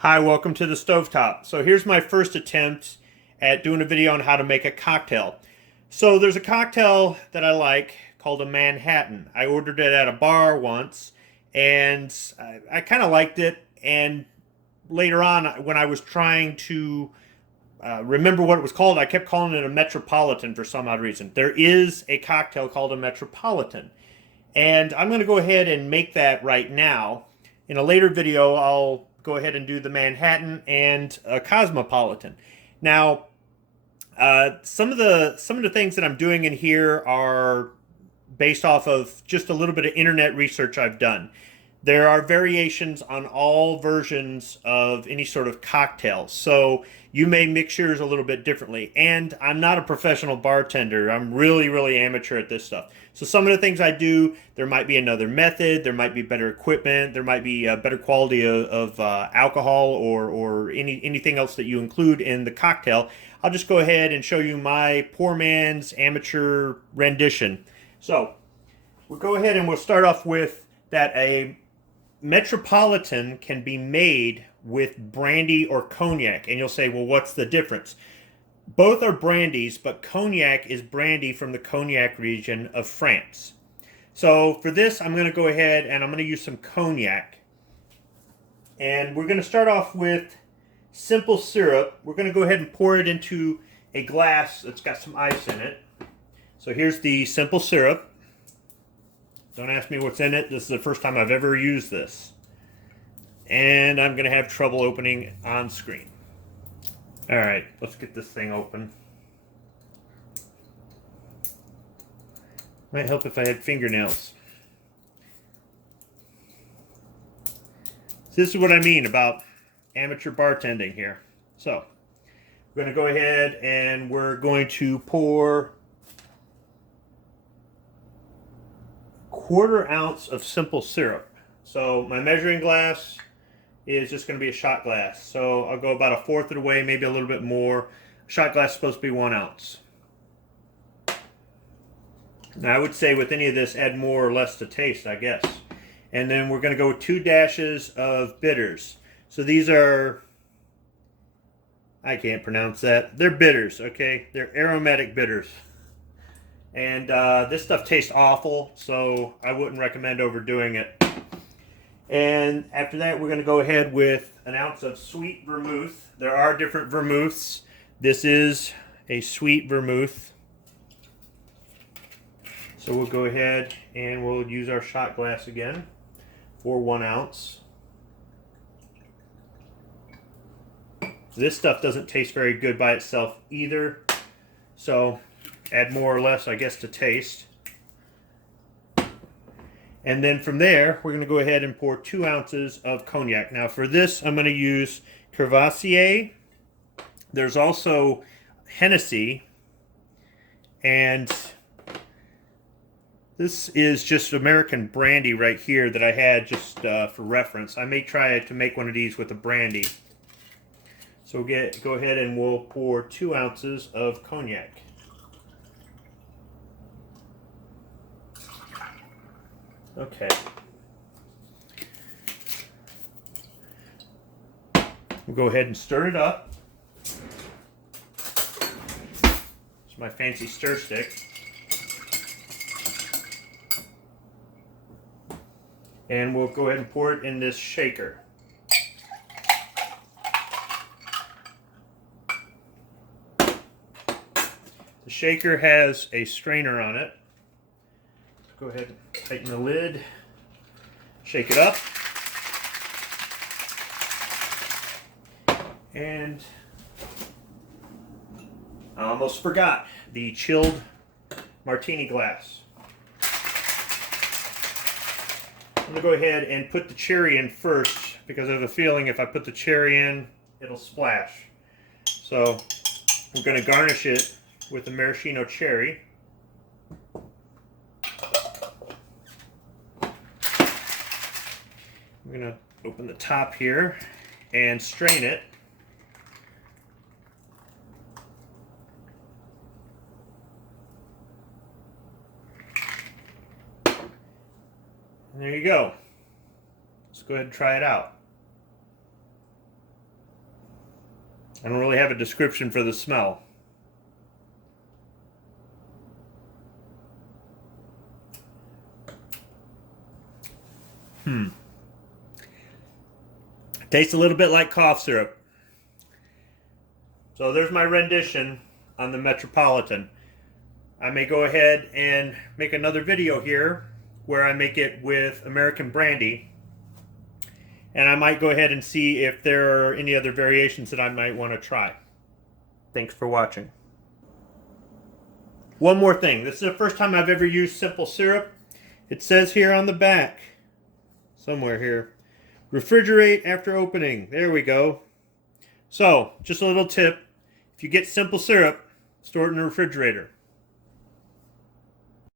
Hi, welcome to the Stovetop. So here's my first attempt at doing a video on how to make a cocktail. So there's a cocktail that I like called a Manhattan. I ordered it at a bar once and I kind of liked it. And later on, when I was trying to remember what it was called, I kept calling it a Metropolitan for some odd reason. There is a cocktail called a Metropolitan. And I'm going to go ahead and make that right now. In a later video, I'll go ahead and do the Manhattan and a Cosmopolitan. Now, some of the things that I'm doing in here are based off of just a little bit of internet research I've done. There are variations on all versions of any sort of cocktail, so you may mix yours a little bit differently. And I'm not a professional bartender. I'm really amateur at this stuff. So some of the things I do, there might be another method, there might be better equipment, there might be a better quality of alcohol or anything else that you include in the cocktail. I'll just go ahead and show you my poor man's amateur rendition. So we'll go ahead and we'll start off with that a Metropolitan can be made with brandy or cognac. And you'll say, well, what's the difference? Both are brandies, but cognac is brandy from the Cognac region of France. So for this, I'm going to go ahead and I'm going to use some cognac. And we're going to start off with simple syrup. We're going to go ahead and pour it into a glass that's got some ice in it. So here's the simple syrup. Don't ask me what's in it. This is the first time I've ever used this. And I'm going to have trouble opening on screen. Alright, let's get this thing open. Might help if I had fingernails. So this is what I mean about amateur bartending here. So, we're going to go ahead and we're going to pour 1/4 ounce of simple syrup. So my measuring glass is just going to be a shot glass. So I'll go about 1/4 of the way, maybe a little bit more. A shot glass is supposed to be 1 ounce. Now I would say with any of this, add more or less to taste, I guess. And then we're going to go with 2 dashes of bitters. So these are, I can't pronounce that. They're bitters, okay? They're aromatic bitters. And this stuff tastes awful, so I wouldn't recommend overdoing it. And after that, we're going to go ahead with 1 ounce of sweet vermouth. There are different vermouths. This is a sweet vermouth. So we'll go ahead and we'll use our shot glass again for 1 ounce. This stuff doesn't taste very good by itself either. So add more or less, I guess, to taste. And then from there, we're going to go ahead and pour 2 ounces of cognac. Now for this, I'm going to use Courvoisier. There's also Hennessy. And this is just American brandy right here that I had just for reference. I may try to make one of these with a brandy. So we'll go ahead and we'll pour 2 ounces of cognac. Okay. We'll go ahead and stir it up. It's my fancy stir stick. And we'll go ahead and pour it in this shaker. The shaker has a strainer on it. Go ahead and tighten the lid, shake it up, and I almost forgot the chilled martini glass. I'm going to go ahead and put the cherry in first because I have a feeling if I put the cherry in, it'll splash. So we're going to garnish it with the maraschino cherry. I'm going to open the top here and strain it. And there you go. Let's go ahead and try it out. I don't really have a description for the smell. Tastes a little bit like cough syrup. So there's my rendition on the Metropolitan. I may go ahead and make another video here where I make it with American brandy. And I might go ahead and see if there are any other variations that I might want to try. Thanks for watching. One more thing. This is the first time I've ever used simple syrup. It says here on the back, somewhere here, refrigerate after opening. There we go. So, just a little tip. If you get simple syrup, store it in the refrigerator.